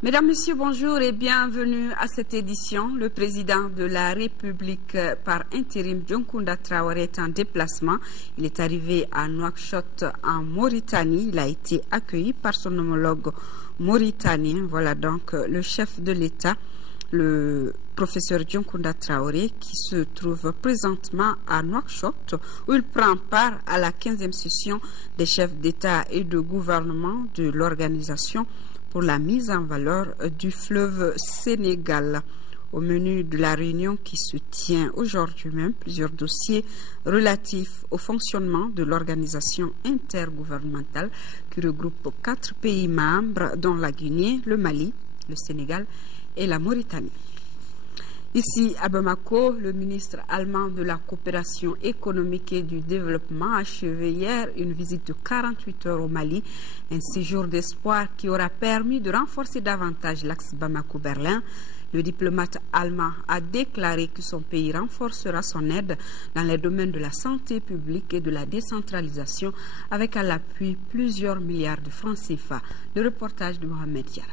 Mesdames, Messieurs, bonjour et bienvenue à cette édition. Le président de la République par intérim, Dioncounda Traoré, est en déplacement. Il est arrivé à Nouakchott en Mauritanie. Il a été accueilli par son homologue mauritanien. Voilà donc le chef de l'État, le professeur Dioncounda Traoré, qui se trouve présentement à Nouakchott, où il prend part à la 15e session des chefs d'État et de gouvernement de l'organisation pour la mise en valeur du fleuve Sénégal. Au menu de la réunion qui se tient aujourd'hui même, plusieurs dossiers relatifs au fonctionnement de l'organisation intergouvernementale qui regroupe 4 pays membres, dont la Guinée, le Mali, le Sénégal et la Mauritanie. Ici à Bamako, le ministre allemand de la coopération économique et du développement a achevé hier une visite de 48 heures au Mali, un séjour d'espoir qui aura permis de renforcer davantage l'axe Bamako-Berlin. Le diplomate allemand a déclaré que son pays renforcera son aide dans les domaines de la santé publique et de la décentralisation avec à l'appui plusieurs milliards de francs CFA. Le reportage de Mohamed Diarra.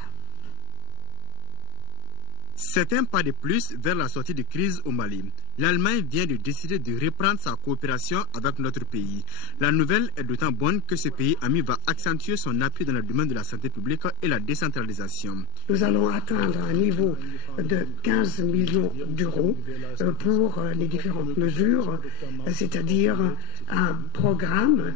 C'est un pas de plus vers la sortie de crise au Mali. L'Allemagne vient de décider de reprendre sa coopération avec notre pays. La nouvelle est d'autant bonne que ce pays ami va accentuer son appui dans le domaine de la santé publique et la décentralisation. Nous allons atteindre un niveau de 15 millions d'euros pour les différentes mesures, c'est-à-dire un programme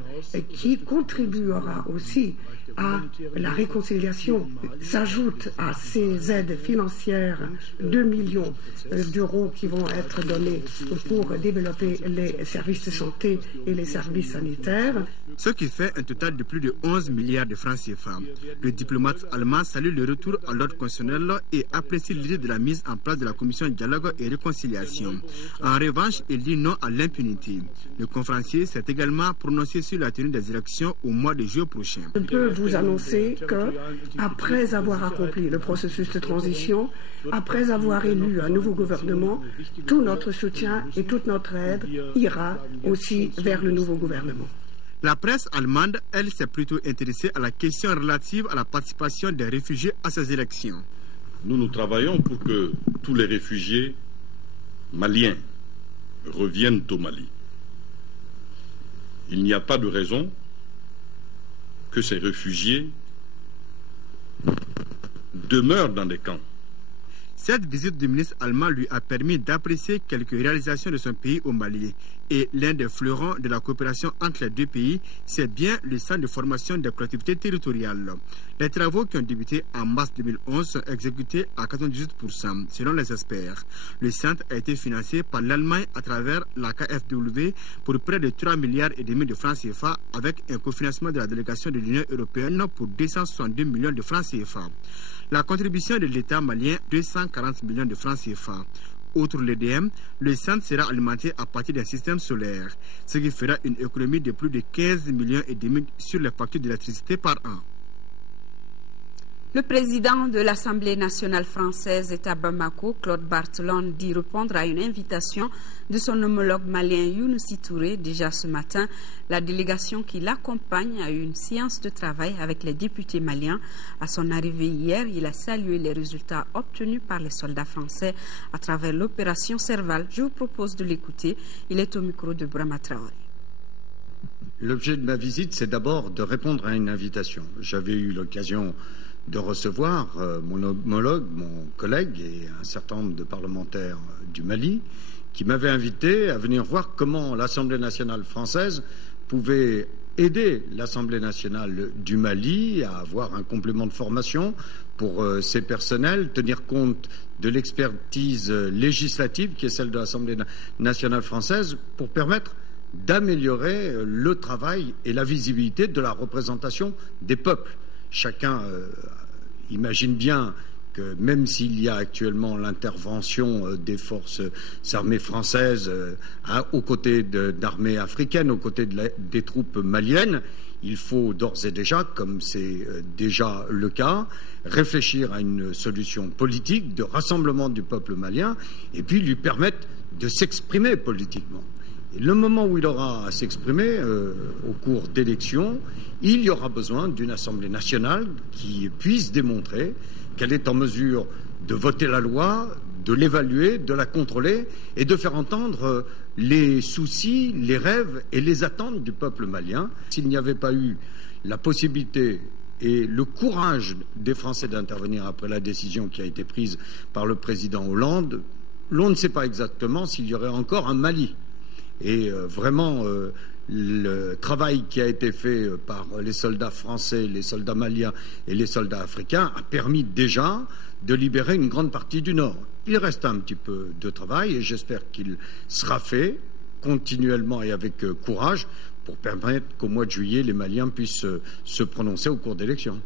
qui contribuera aussi à la réconciliation. S'ajoute à ces aides financières 2 millions d'euros qui vont être donnés pour développer les services de santé et les services sanitaires. Ce qui fait un total de plus de 11 milliards de francs CFA. Le diplomate allemand salue le retour à l'ordre constitutionnel et apprécie l'idée de la mise en place de la commission dialogue et réconciliation. En revanche, il dit non à l'impunité. Le conférencier s'est également prononcé sur la tenue des élections au mois de juillet prochain. Je peux vous annoncer que, après avoir accompli le processus de transition, après avoir élu un nouveau gouvernement, tout notre soutien et toute notre aide ira aussi vers le nouveau gouvernement. La presse allemande, elle, s'est plutôt intéressée à la question relative à la participation des réfugiés à ces élections. Nous travaillons pour que tous les réfugiés maliens reviennent au Mali. Il n'y a pas de raison que ces réfugiés demeurent dans des camps. Cette visite du ministre allemand lui a permis d'apprécier quelques réalisations de son pays au Mali. Et l'un des fleurons de la coopération entre les deux pays, c'est bien le centre de formation des collectivités territoriales. Les travaux qui ont débuté en mars 2011 sont exécutés à 98%, selon les experts. Le centre a été financé par l'Allemagne à travers la KfW pour près de 3,5 milliards de francs CFA avec un cofinancement de la délégation de l'Union européenne pour 262 millions de francs CFA. La contribution de l'État malien, 240 millions de francs CFA. Outre l'EDM, le centre sera alimenté à partir d'un système solaire, ce qui fera une économie de plus de 15,5 millions sur les factures d'électricité par an. Le président de l'Assemblée nationale française est à Bamako. Claude Barthelone dit répondre à une invitation de son homologue malien Younousi Touré. Déjà ce matin, la délégation qui l'accompagne a eu une séance de travail avec les députés maliens. À son arrivée hier, il a salué les résultats obtenus par les soldats français à travers l'opération Serval. Je vous propose de l'écouter. Il est au micro de Brahma Traoré. L'objet de ma visite, c'est d'abord de répondre à une invitation. J'avais eu l'occasion de recevoir mon homologue, mon collègue et un certain nombre de parlementaires du Mali qui m'avaient invité à venir voir comment l'Assemblée nationale française pouvait aider l'Assemblée nationale du Mali à avoir un complément de formation pour ses personnels, tenir compte de l'expertise législative qui est celle de l'Assemblée nationale française pour permettre d'améliorer le travail et la visibilité de la représentation des peuples. Chacun imagine bien que même s'il y a actuellement l'intervention des forces armées françaises aux côtés d'armées africaines, aux côtés des troupes maliennes, il faut d'ores et déjà, comme c'est déjà le cas, réfléchir à une solution politique de rassemblement du peuple malien et puis lui permettre de s'exprimer politiquement. Et le moment où il aura à s'exprimer au cours d'élections, il y aura besoin d'une Assemblée nationale qui puisse démontrer qu'elle est en mesure de voter la loi, de l'évaluer, de la contrôler et de faire entendre les soucis, les rêves et les attentes du peuple malien. S'il n'y avait pas eu la possibilité et le courage des Français d'intervenir après la décision qui a été prise par le président Hollande, l'on ne sait pas exactement s'il y aurait encore un Mali. Et vraiment, le travail qui a été fait par les soldats français, les soldats maliens et les soldats africains a permis déjà de libérer une grande partie du Nord. Il reste un petit peu de travail et j'espère qu'il sera fait continuellement et avec courage pour permettre qu'au mois de juillet, les Maliens puissent se prononcer au cours d'élections.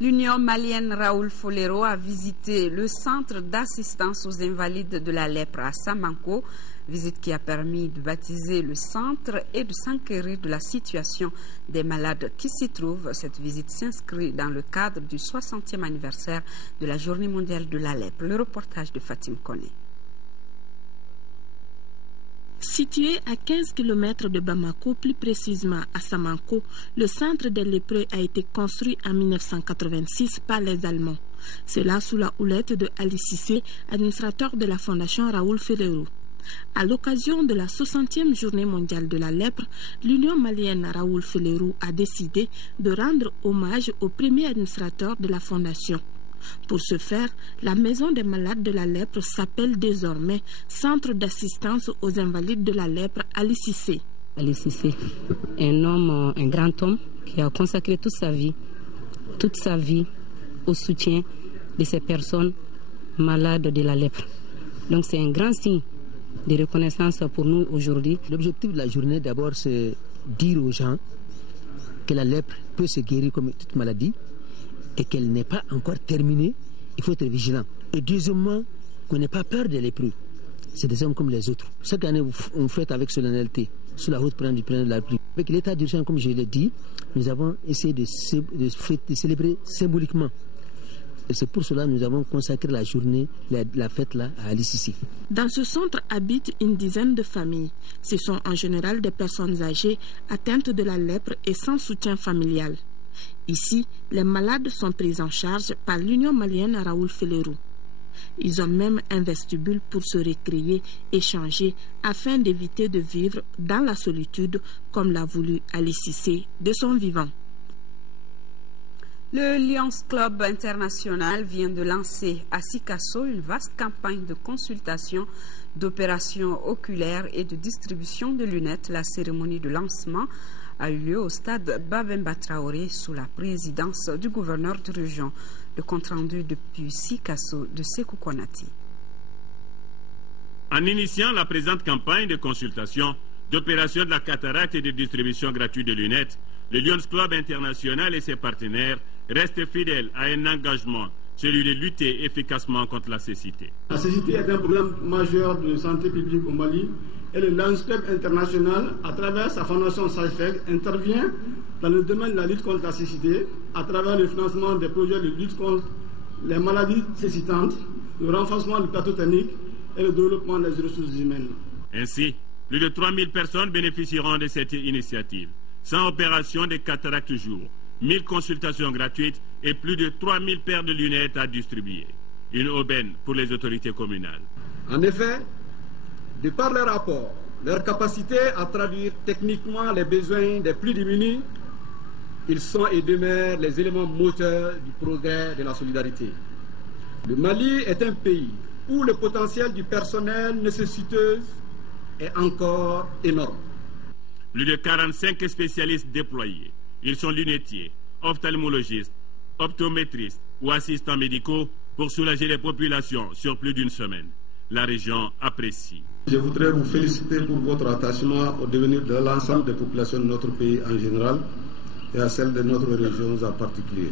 L'Union malienne Raoul Folero a visité le centre d'assistance aux invalides de la lèpre à Samanco, visite qui a permis de baptiser le centre et de s'enquérir de la situation des malades qui s'y trouvent. Cette visite s'inscrit dans le cadre du 60e anniversaire de la Journée mondiale de la lèpre. Le reportage de Fatim Koné. Situé à 15 km de Bamako, plus précisément à Samanco, le centre des lépreux a été construit en 1986 par les Allemands. Cela sous la houlette de Ali Cissé, administrateur de la Fondation Raoul Folero. À l'occasion de la 60e journée mondiale de la lèpre, l'Union malienne Raoul Folero a décidé de rendre hommage au premier administrateur de la Fondation. Pour ce faire, la maison des malades de la lèpre s'appelle désormais Centre d'assistance aux invalides de la lèpre Ali Cissé. Ali Cissé, un grand homme qui a consacré toute sa vie au soutien de ces personnes malades de la lèpre. Donc c'est un grand signe de reconnaissance pour nous aujourd'hui. L'objectif de la journée d'abord c'est dire aux gens que la lèpre peut se guérir comme toute maladie et qu'elle n'est pas encore terminée, il faut être vigilant. Et deuxièmement, qu'on n'ait pas peur des lépreux. C'est des hommes comme les autres. Chaque année, on fête avec solennité, sous la haute prendre du président de la République. Avec l'état d'urgence, comme je l'ai dit, nous avons essayé de célébrer symboliquement. Et c'est pour cela que nous avons consacré la journée, la fête là, à Ali Cissé. Dans ce centre habitent une dizaine de familles. Ce sont en général des personnes âgées atteintes de la lèpre et sans soutien familial. Ici, les malades sont pris en charge par l'Union malienne Raoul Folero. Ils ont même un vestibule pour se récréer, échanger, afin d'éviter de vivre dans la solitude comme l'a voulu Ali Cissé de son vivant. Le Lions Club International vient de lancer à Sikasso une vaste campagne de consultation, d'opérations oculaires et de distribution de lunettes. La cérémonie de lancement a eu lieu au stade Babemba Traoré sous la présidence du gouverneur de région. Le compte-rendu depuis Sikasso de Sekou Konati. En initiant la présente campagne de consultation, d'opération de la cataracte et de distribution gratuite de lunettes, le Lions Club International et ses partenaires restent fidèles à un engagement, celui de lutter efficacement contre la cécité. La cécité est un problème majeur de santé publique au Mali et le Lions Club International, à travers sa fondation SAIFEG, intervient dans le domaine de la lutte contre la cécité à travers le financement des projets de lutte contre les maladies cécitantes, le renforcement du plateau technique et le développement des ressources humaines. Ainsi, plus de 3000 personnes bénéficieront de cette initiative, 100 opérations de cataracte jour, 1000 consultations gratuites et plus de 3000 paires de lunettes à distribuer. Une aubaine pour les autorités communales. En effet, de par leur rapport, leur capacité à traduire techniquement les besoins des plus démunis, ils sont et demeurent les éléments moteurs du progrès de la solidarité. Le Mali est un pays où le potentiel du personnel nécessiteux est encore énorme. Plus de 45 spécialistes déployés. Ils sont lunetiers, ophtalmologistes, optométristes ou assistants médicaux pour soulager les populations sur plus d'une semaine. La région apprécie. Je voudrais vous féliciter pour votre attachement au devenir de l'ensemble des populations de notre pays en général et à celle de notre région en particulier.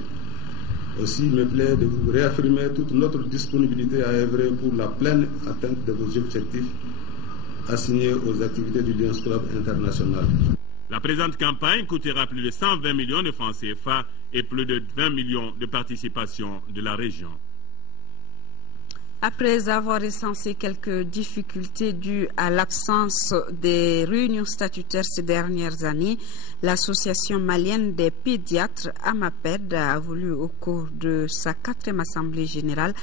Aussi, il me plaît de vous réaffirmer toute notre disponibilité à œuvrer pour la pleine atteinte de vos objectifs assignés aux activités du Lions Club International. La présente campagne coûtera plus de 120 millions de francs CFA et plus de 20 millions de participations de la région. Après avoir recensé quelques difficultés dues à l'absence des réunions statutaires ces dernières années, l'association malienne des pédiatres, AMAPED, a voulu au cours de sa 4e assemblée générale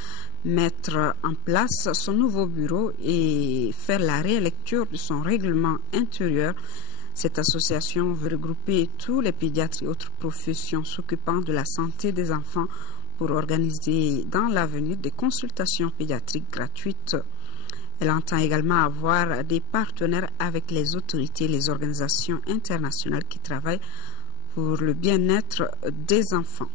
mettre en place son nouveau bureau et faire la rélecture de son règlement intérieur. Cette association veut regrouper tous les pédiatres et autres professions s'occupant de la santé des enfants pour organiser dans l'avenir des consultations pédiatriques gratuites. Elle entend également avoir des partenaires avec les autorités et les organisations internationales qui travaillent pour le bien-être des enfants.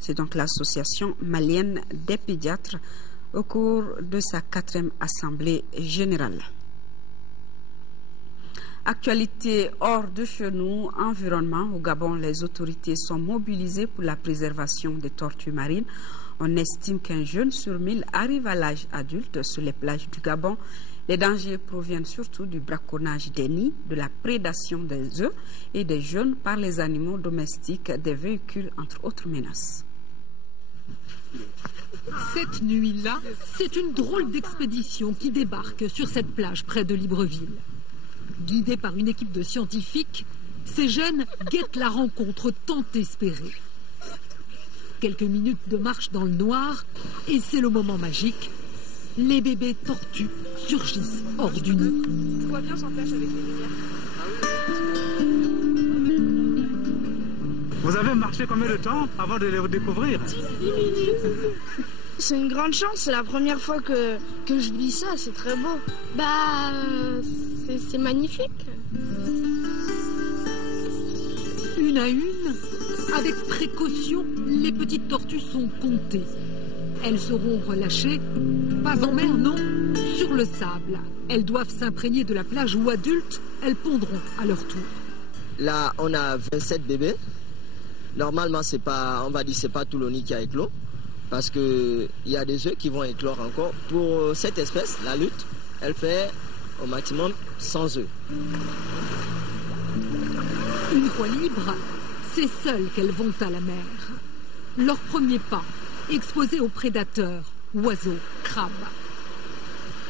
C'est donc l'association malienne des pédiatres au cours de sa 4e assemblée générale. Actualité hors de chez nous, environnement. Au Gabon, les autorités sont mobilisées pour la préservation des tortues marines. On estime qu'un jeune sur 1000 arrive à l'âge adulte sur les plages du Gabon. Les dangers proviennent surtout du braconnage des nids, de la prédation des œufs et des jeunes par les animaux domestiques, des véhicules, entre autres menaces. Cette nuit-là, c'est une drôle d'expédition qui débarque sur cette plage près de Libreville. Guidés par une équipe de scientifiques, ces jeunes guettent la rencontre tant espérée. Quelques minutes de marche dans le noir et c'est le moment magique. Les bébés tortues surgissent hors du nid. Tout va bien s'empêche avec les lumières. Vous avez marché combien de temps avant de les redécouvrir? 10 minutes. C'est une grande chance, c'est la première fois que je vis ça, c'est très beau. C'est magnifique. Une à une, avec précaution, les petites tortues sont comptées. Elles seront relâchées, pas en mer, non, sur le sable. Elles doivent s'imprégner de la plage où adultes, elles pondront à leur tour. Là, on a 27 bébés. Normalement, c'est pas tout le nid qui a éclos. Parce qu'il y a des œufs qui vont éclore encore. Pour cette espèce, la lutte, elle fait au maximum 100 œufs. Une fois libres, c'est seules qu'elles vont à la mer. Leur premier pas, exposé aux prédateurs, oiseaux, crabes.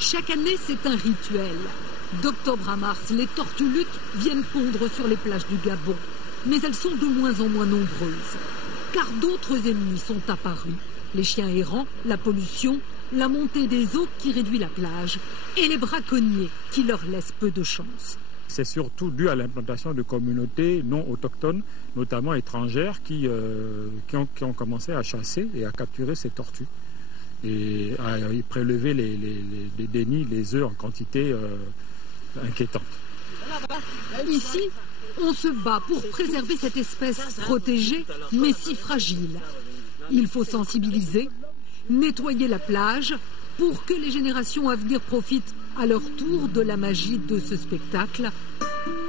Chaque année, c'est un rituel. D'octobre à mars, les tortues luttes viennent pondre sur les plages du Gabon. Mais elles sont de moins en moins nombreuses. Car d'autres ennemis sont apparus. Les chiens errants, la pollution, la montée des eaux qui réduit la plage et les braconniers qui leur laissent peu de chance. C'est surtout dû à l'implantation de communautés non autochtones, notamment étrangères, qui ont commencé à chasser et à capturer ces tortues et à y prélever des nids, les œufs en quantité inquiétante. Ici, on se bat pour préserver cette espèce protégée mais si fragile. Il faut sensibiliser, nettoyer la plage pour que les générations à venir profitent à leur tour de la magie de ce spectacle,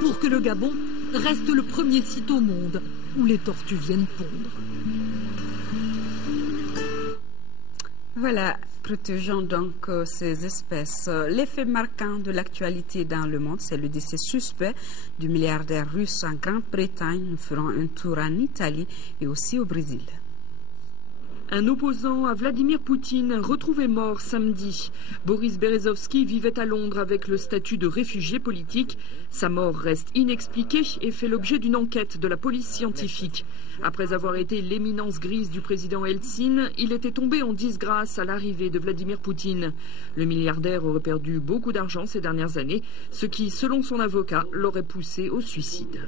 pour que le Gabon reste le premier site au monde où les tortues viennent pondre. Voilà, protégeons donc ces espèces. L'effet marquant de l'actualité dans le monde, c'est le décès suspect du milliardaire russe en Grande-Bretagne. Nous ferons un tour en Italie et aussi au Brésil. Un opposant à Vladimir Poutine retrouvé mort samedi. Boris Berezovsky vivait à Londres avec le statut de réfugié politique. Sa mort reste inexpliquée et fait l'objet d'une enquête de la police scientifique. Après avoir été l'éminence grise du président Eltsine, il était tombé en disgrâce à l'arrivée de Vladimir Poutine. Le milliardaire aurait perdu beaucoup d'argent ces dernières années, ce qui, selon son avocat, l'aurait poussé au suicide.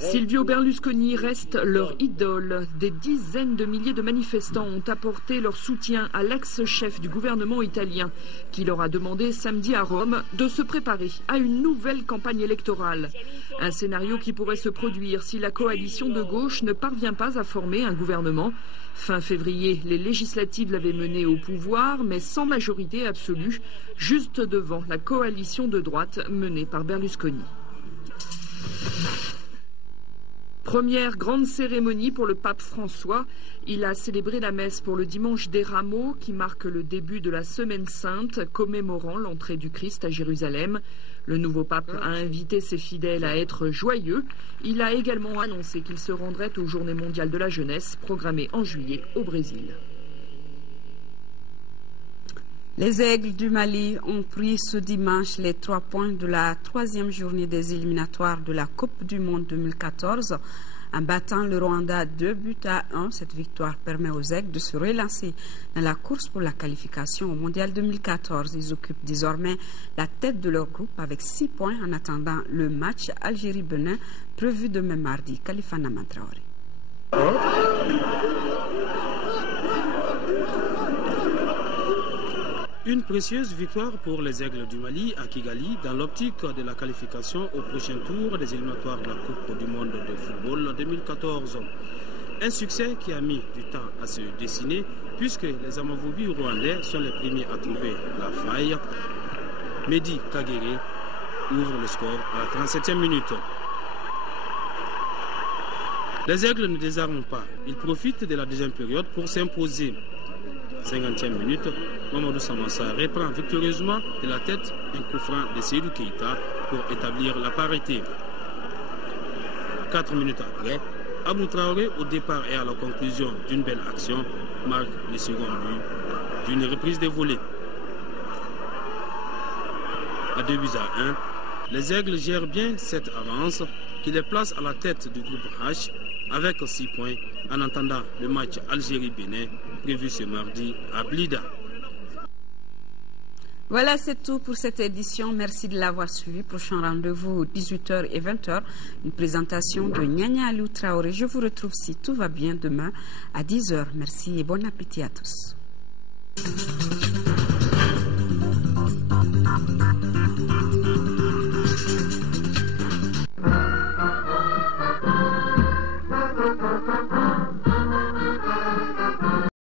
Silvio Berlusconi reste leur idole. Des dizaines de milliers de manifestants ont apporté leur soutien à l'ex-chef du gouvernement italien, qui leur a demandé samedi à Rome de se préparer à une nouvelle campagne électorale. Un scénario qui pourrait se produire si la coalition de gauche ne parvient pas à former un gouvernement. Fin février, les législatives l'avaient mené au pouvoir, mais sans majorité absolue, juste devant la coalition de droite menée par Berlusconi. Première grande cérémonie pour le pape François. Il a célébré la messe pour le dimanche des Rameaux qui marque le début de la Semaine Sainte commémorant l'entrée du Christ à Jérusalem. Le nouveau pape a invité ses fidèles à être joyeux. Il a également annoncé qu'il se rendrait aux Journées mondiales de la jeunesse programmées en juillet au Brésil. Les Aigles du Mali ont pris ce dimanche les 3 points de la 3e journée des éliminatoires de la Coupe du Monde 2014. En battant le Rwanda 2-1, cette victoire permet aux Aigles de se relancer dans la course pour la qualification au Mondial 2014. Ils occupent désormais la tête de leur groupe avec 6 points en attendant le match Algérie-Benin prévu demain mardi. Khalifa Traoré. Une précieuse victoire pour les Aigles du Mali à Kigali dans l'optique de la qualification au prochain tour des éliminatoires de la Coupe du Monde de football 2014. Un succès qui a mis du temps à se dessiner puisque les Amavubi rwandais sont les premiers à trouver la faille. Mehdi Kagere ouvre le score à la 37e minute. Les Aigles ne désarment pas. Ils profitent de la deuxième période pour s'imposer. 50e minute, Mamadou Samassa reprend victorieusement de la tête un coup franc de Seydou Keita pour établir la parité. 4 minutes après, Abou Traoré au départ et à la conclusion d'une belle action marque le second but d'une reprise de volée. À 2-1, les Aigles gèrent bien cette avance qui les place à la tête du groupe H avec 6 points en attendant le match Algérie-Bénin prévu ce mardi à Blida. Voilà, c'est tout pour cette édition. Merci de l'avoir suivi. Prochain rendez-vous 18h et 20h. Une présentation de Nyanya Alou Traoré. Je vous retrouve si tout va bien demain à 10h. Merci et bon appétit à tous.